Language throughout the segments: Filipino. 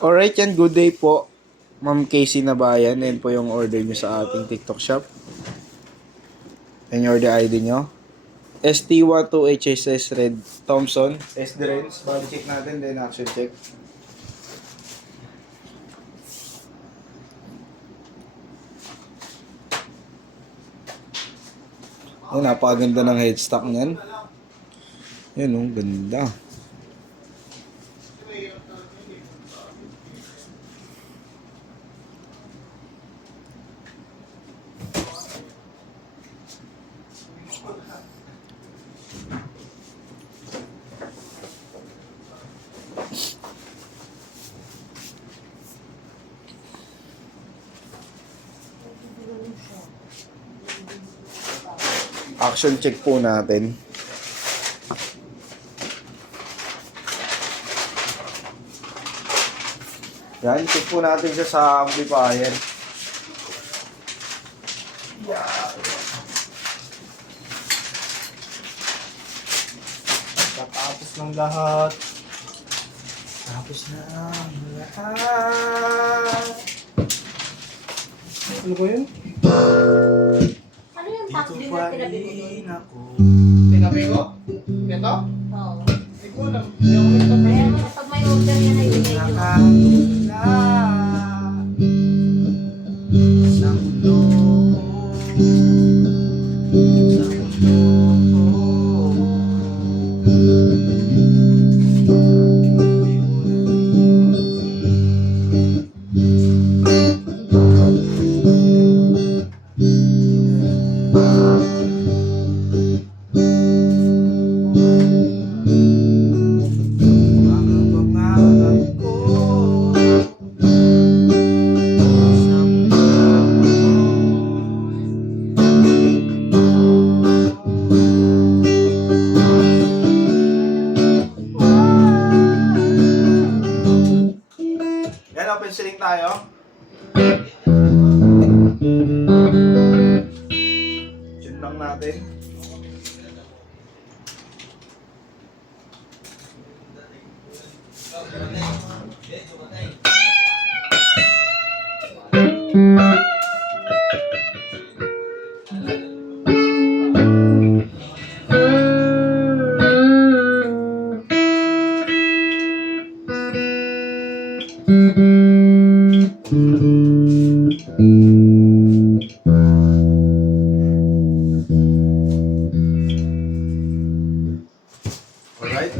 Alright yan, good day po. Ma'am Casey Nabayan, yan po yung order nyo sa ating TikTok shop. And your order ID nyo. ST12HSS Red Thompson. SD Rens. Body check natin, then action check. Oh, napakaganda ng headstock niyan. Yan oh, ganda. Action check po natin. Yan, check po natin siya sa amplifier. Yan. Tapos ng lahat. Tapos na ang lahat. Ano ba yun? Ano yung top din na tinabi mo doon? Ako. Tinabi ko? Ito? Oo. Hindi ko alam. Hindi ako nagtabi. Kaya pag may order yan ay binigay nyo. Nakakula sa mundo. Sa mundo. Mga pangarap ko sa yan, open ceiling tayo. Tune lang natin. Alright?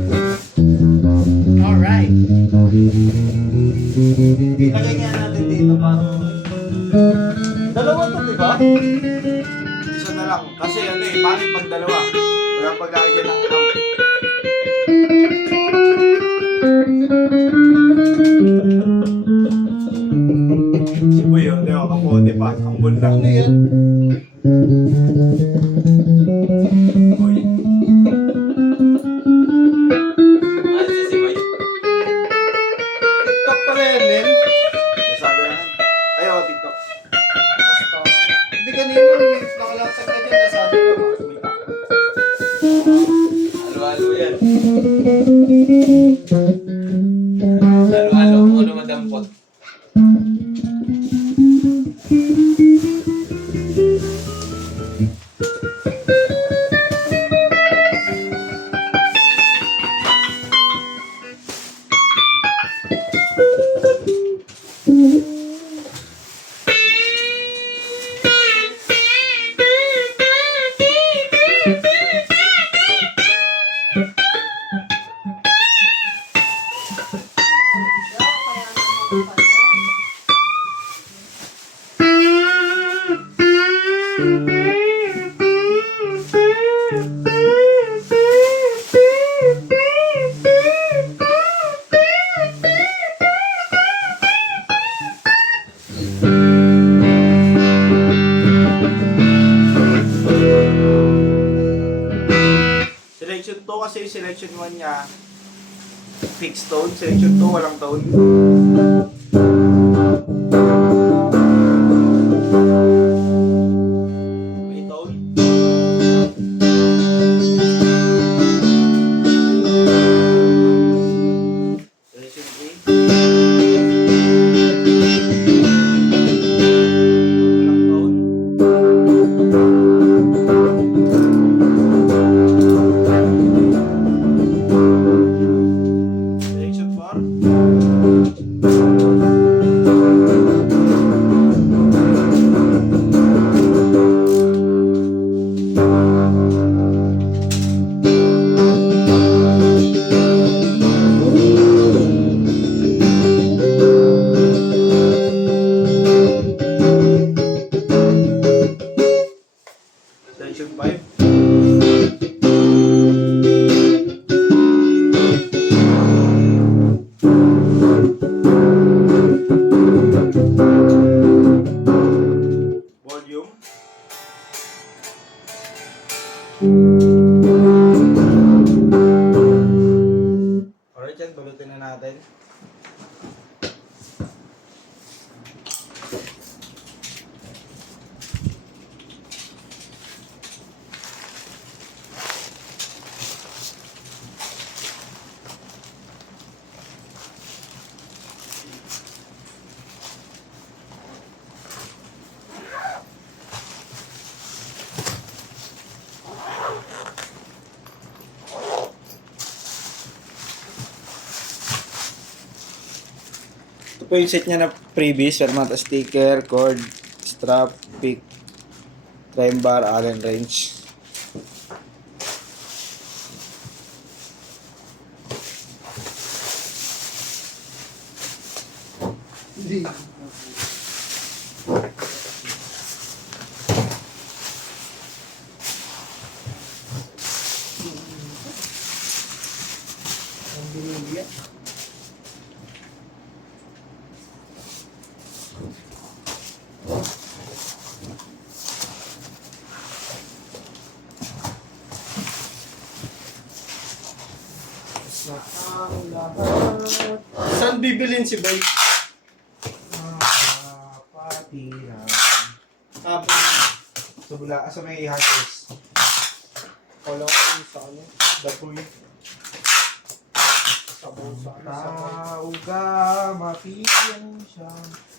Alright. Ilagay nga natin dito parang Dalawa to, di ba? isa na lang. Kasi ano eh, pangit pag dalawa. Walang pagkakagyan ng amp. Si Boy yun, di ba? Kapote pa. Ang bunda. Ano yan? Boy. TikTok pala yan, Len. Nasada na. Ay, oh, TikTok. Basta. Hindi kanina, may nakalatag ka dyan. Nasado lang. Halo-halo yan. Halo-halo kung ano madampot. Selection 2 kasi yung selection 1 niya fixed tone. Selection 2 walang tone. May tone. Selection 3. Ito po yung set niya na previous. Fermata sticker, cord, strap, pick, time bar, Allen wrench. Hindi. Ang binigyan. Saan bibilin si Bay? Patiran. Tapos, Sa bula, sa may hardcase. wala ko sa ano. Dapoy. Sabaw sa ano. Tao ka, mapiyan siya,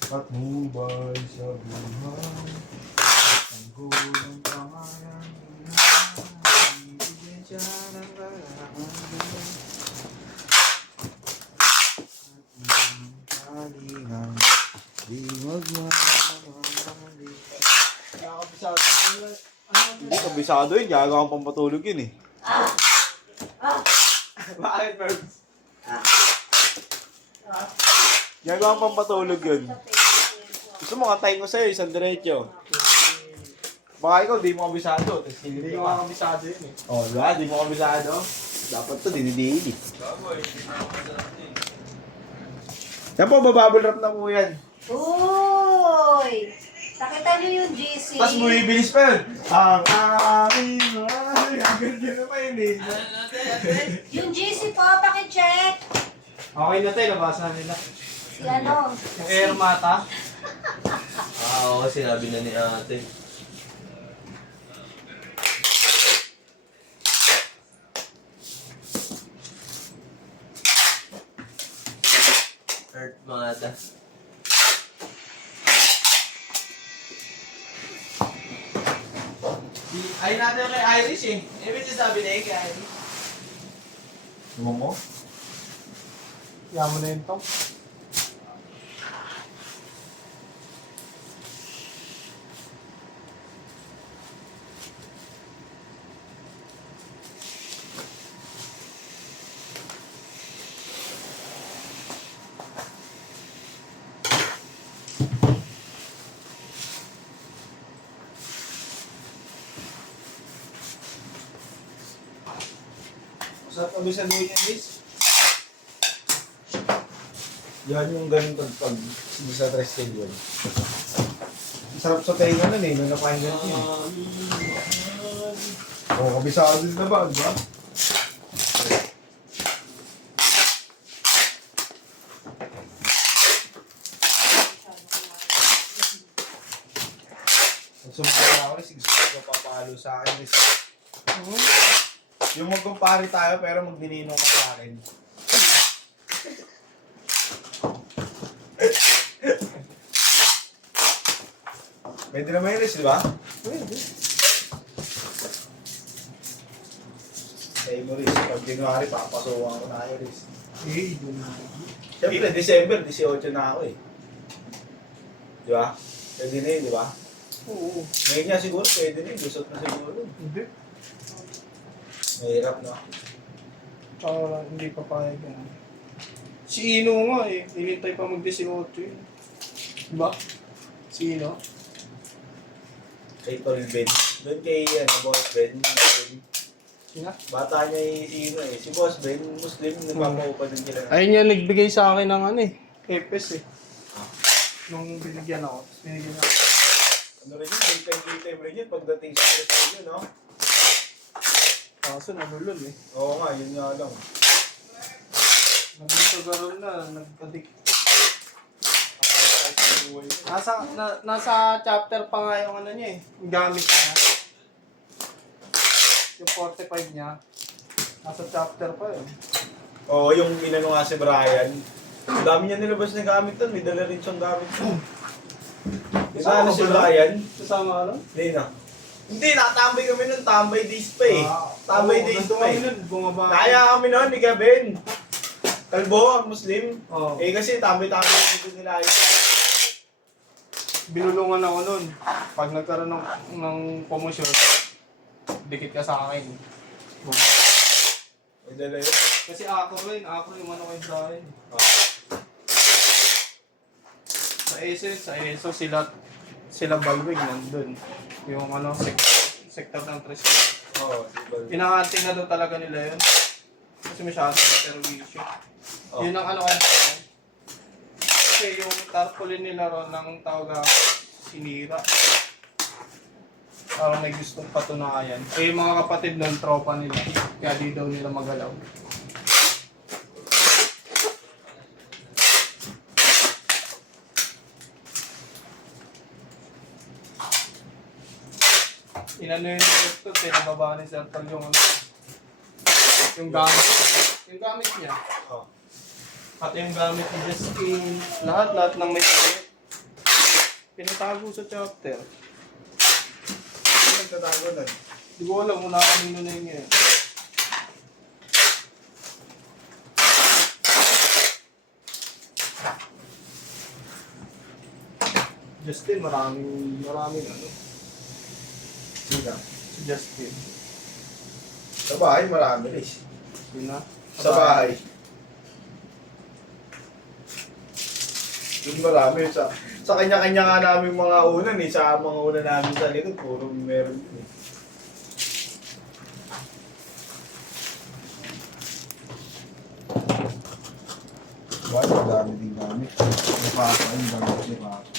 patnubay sa buhay. Ang gulong pangalan niya, ibigyan siya ng kalahangan. At kalingan, di magmamahali. Nakakabisado mo na. Ano? Hindi, kabisado yun. Gagawang pampatulog yun eh. Bakit, Perbs? Gagawang pampatulog yun. Gusto mo, kantayin ko sa'yo, isang diretso. Baka ikaw, di mo kabisado. Hindi ko makakabisado yun eh. Oh, diba? Di mo kabisado. Dapat to, dinidili. Yan po, bababble wrap na po yan. Uy! Nakita niyo yung GC? Tapos bumibilis pa yun. Ang aming ay, ang ganda na pa yun eh. Yung GC po, pakicheck. Okay na tayo, nabasa nila. Si ano? Yung air mata. Oo, sinabi na ni ate. Earth mata. Ay natin kay Iris eh. Ibig sabi na kay Iris. Mo? Kaya mo na yun to. Sa pabisan mo yan, Liz? Yan yung ganun pag sa tricycle yun. Sarap sa tenga nun eh, nung napahinggan niya. Oo, kabisado din na ba, di ba? Pag sumaya ako, Liz, gusto ko papalo sa akin, Liz. Yung magkumpare tayo pero magdininong ka sa akin. Pwede naman yun, Riz, di ba? Pwede. Say mo, Riz. Pag January, papasukan ko na kayo, Riz. Eh, doon na. Siyempre, December, 18 na ako eh. Di ba? Pwede na yun, di ba? Oo. Ngayon nga siguro, pwede na yun. Lusot na siguro. Hindi. Mahirap, no? Hindi pa payag yan. Si Ino nga eh. Hinintay pa mag-18 yun. Diba? Si Ino? Kay Tol Ben. Doon kay, Boss Ben. Sina? Bata niya si Ino eh. Si Boss Ben, Muslim, nagpapaupa din sila. Ayun yan, nagbigay sa akin ng ano eh. Epes eh. Nung binigyan ako. Tapos binigyan ako. Ano rin yun? May time rin yun pagdating sa Christmas yun, no? Kaso nalulol eh. Oo nga, yun nga lang. Nagkagaroon na, nag-addict. Nakakasay sa buhay niya. Nasa chapter pa nga yung ano niya eh. Yung gamit niya. Yung 45 niya. Nasa chapter pa yun. Oo, yung inano nga si Brian. Ang dami niya nilabas na gamit doon. May dala rin siyang gamit doon. Isa si Brian. Kasama ka lang? Hindi na. Hindi, nakatambay kami nun. Tambay days pa eh. Tambay days pa eh. Bumaba. Kaya kami nun ni Gavin. Kalbo, Muslim. Oh. Eh kasi tami-tami dito nila ayos. Binulungan ako nun. Pag nagkaroon ng promosyon, dikit ka sa akin. May dala yun. Kasi ako yung ano kay Brian. Oh. Sa ESO sila Balwig nandun. Yung ano, sector ng Tresco. Oo, diba? Inahanting na doon talaga nila yun. Kasi masyadong perwisyo. Oh. Yun ang ano kaya Brian. Kasi yung tarpaulin nila ron ng tawag sinira. Parang may gustong patunayan. Eh yung mga kapatid nun, tropa nila. Kaya di daw nila magalaw. Inano yun ito, pinababa ni Sir Tal yung ano. Yung gamit. Yung gamit niya. Oh. Pati yung gamit ni Justin. Lahat ng may gamit. Pinatago sa chapter. Ano nagtatago nun? Hindi ko alam kung nakanino na yun ngayon. Justin, maraming ano. Sino? Si Justin. Sa bahay, marami rin. Yun na. Sa bahay. Doon marami. Sa kanya-kanya nga namin mga unan eh. Sa mga unan namin sa likod, puro meron din eh. Wala, dami din gamit. May papa yung gamit ni papa.